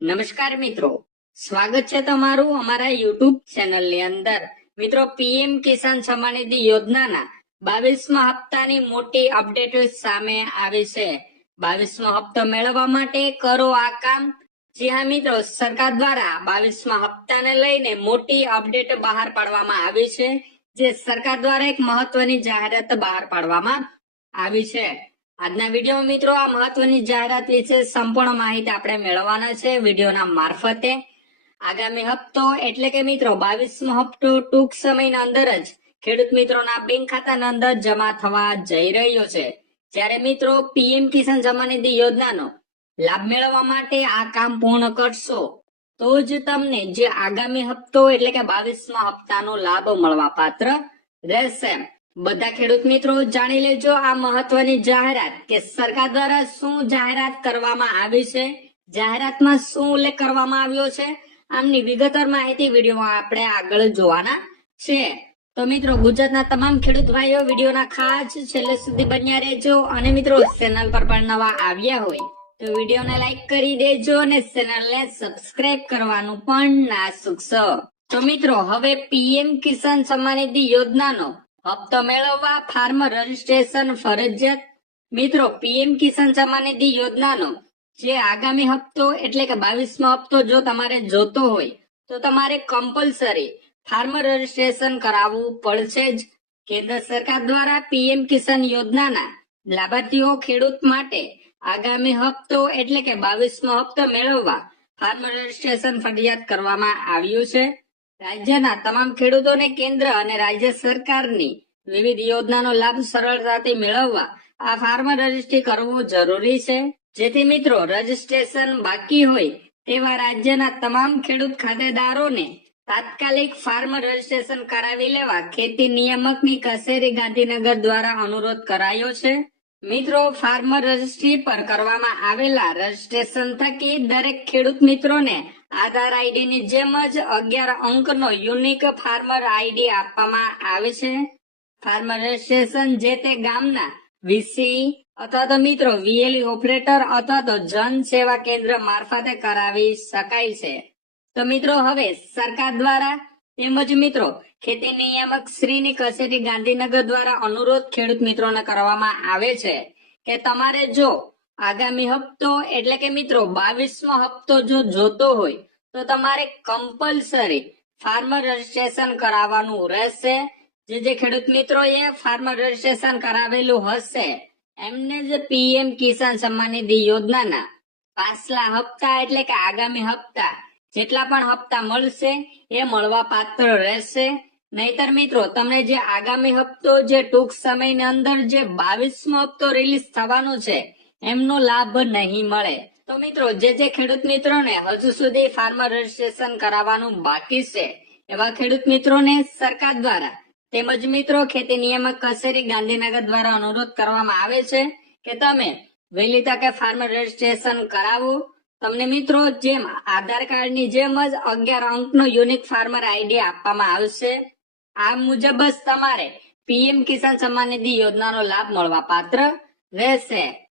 નમસ્કાર મિત્રો, સ્વાગત છે તમારું અમારા યુટ્યુબ ચેનલની અંદર. મિત્રો, પીએમ કિસાન સન્માન નિધિ યોજનાના 22મા હપ્તાની મોટી અપડેટ સામે આવી છે. 22મો હપ્તો મેળવવા માટે કરો આ કામ. જી હા મિત્રો, સરકાર દ્વારા 22મા હપ્તાને લઈને મોટી અપડેટ બહાર પાડવામાં આવી છે. જે સરકાર દ્વારા એક મહત્વની જાહેરાત બહાર પાડવામાં આવી છે. આજના વિડીયોમાં મિત્રો આ મહત્વની જાહેરાત વિશે સંપૂર્ણ માહિતી આપણે મેળવવાના છે વિડીયોના મારફતે. આગામી હપ્તો એટલે કે મિત્રો 22મો હપ્તો ટૂંક સમયના અંદર જ ખેડૂત મિત્રોના બેંક ખાતાના અંદર જમા થવા જઈ રહ્યો છે. જ્યારે મિત્રો પીએમ કિસાન સન્માન નિધિ યોજનાનો લાભ મેળવવા માટે આ કામ પૂર્ણ કરશો તો જ તમને જે આગામી હપ્તો એટલે કે 22મા હપ્તાનો લાભ મળવા પાત્ર રહેશે. બધા ખેડૂત મિત્રો જાણી લેજો આ મહત્વની જાહેરાત કે સરકાર દ્વારા શું જાહેરાત કરવામાં આવી છે, જાહેરાતમાં શું ઉલ્લેખ કરવામાં આવ્યો છે. આમની વિગતવાર માહિતી વિડીયોમાં આપણે આગળ જોવાના છે. તો મિત્રો ગુજરાતના તમામ ખેડૂત ભાઈઓ વિડીયોના ખાસ છેલ્લે સુધી બન્યા રહેજો. અને મિત્રો ચેનલ પર પણ નવા આવ્યા હોય તો વિડીયોને લાઈક કરી દેજો અને ચેનલને સબસ્ક્રાઇબ કરવાનું પણ ના ચૂકશો. તો મિત્રો હવે પીએમ કિસાન સન્માન નિધિ યોજનાનો હપ્તો મેળવવા ફાર્મર રજીસ્ટ્રેશન ફરજિયાત. મિત્રો પીએમ કિસાન સન્માન નિધિ યોજનાનો જે આગામી હપ્તો એટલે કે 22મો હપ્તો જો તમારે જોતો હોય તો તમારે કમ્પલસરી ફાર્મર રજીસ્ટ્રેશન કરાવવું પડશે જ. કેન્દ્ર સરકાર દ્વારા પીએમ કિસાન યોજનાના લાભાર્થીઓ ખેડૂત માટે આગામી હપ્તો એટલે કે 22મો હપ્તો મેળવવા ફાર્મર રજીસ્ટ્રેશન ફરજિયાત કરવામાં આવ્યું છે. રાજ્યના તમામ ખેડૂતોને કેન્દ્ર અને રાજ્ય સરકારની વિવિધ યોજનાનો લાભ સરળતાથી મેળવવા આ ફાર્મર રજીસ્ટ્રી કરવું જરૂરી છે. જેથી મિત્રો રજીસ્ટ્રેશન બાકી હોય તેવા રાજ્યના તમામ ખેડૂત ખાતેદારોને તાત્કાલિક ફાર્મર રજીસ્ટ્રેશન કરાવી લેવા ખેતી નિયામકની કચેરી ગાંધીનગર દ્વારા અનુરોધ કરાયો છે. મિત્રો ફાર્મર રજીસ્ટ્રી પર કરવામાં આવેલા રજીસ્ટ્રેશન થકી દરેક ખેડૂત મિત્રોને આધાર આઈડી ની જેમ જ 11 અંકનો યુનિક ફાર્મર આઈડી આપવામાં આવે છે. ફાર્મર રજીસ્ટ્રેશન જે તે ગામના વીસી અથવા તો મિત્રો વીએલઈ ઓપરેટર અથવા તો જન સેવા કેન્દ્ર મારફતે કરાવી શકાય છે. તો મિત્રો હવે સરકાર દ્વારા તેમજ મિત્રો ખેતી નિયામક શ્રીની કચેરી ગાંધીનગર દ્વારા અનુરોધ ખેડૂત મિત્રોને કરવામાં આવે છે કે તમારે જો આગામી હપ્તો એટલે કે મિત્રો 22મો હપ્તો જો જોતો હોય તો તમારે કમ્પલસરી ફાર્મર રજીસ્ટ્રેશન કરાવવાનું રહેશે. જે ખેડૂત મિત્રોએ ફાર્મર રજીસ્ટ્રેશન કરાવેલું હશે એમને જ પીએમ કિસાન સન્માન નિધિ યોજનાના પાછલા હપ્તા એટલે કે આગામી હપ્તા જેટલા પણ હપ્તા મળશે એ મળવા પાત્ર રહેશે. નહીતર મિત્રો તમને જે આગામી હપ્તો જે ટૂંક સમયની અંદર જે 22મો હપ્તો રિલીઝ થવાનો છે એમનો લાભ નહીં મળે. તો મિત્રો જે ખેડૂત મિત્રોને હજુ સુધી ફાર્મર રજીસ્ટ્રેશન કરાવવાનું બાકી છે એવા ખેડૂત મિત્રોને સરકાર દ્વારા તેમજ મિત્રો ખેતી નિયામક કચેરી ગાંધીનગર દ્વારા અનુરોધ કરવામાં આવે છે કે તમે વહેલી તકે ફાર્મર રજીસ્ટ્રેશન કરાવો. તમને મિત્રો જેમ આધાર કાર્ડની જેમ જ 11 અંકનો યુનિક ફાર્મર આઈડી આપવામાં આવશે. આ મુજબ જ તમારે પીએમ કિસાન સન્માન નિધિ યોજનાનો લાભ મળવા પાત્ર રહેશે.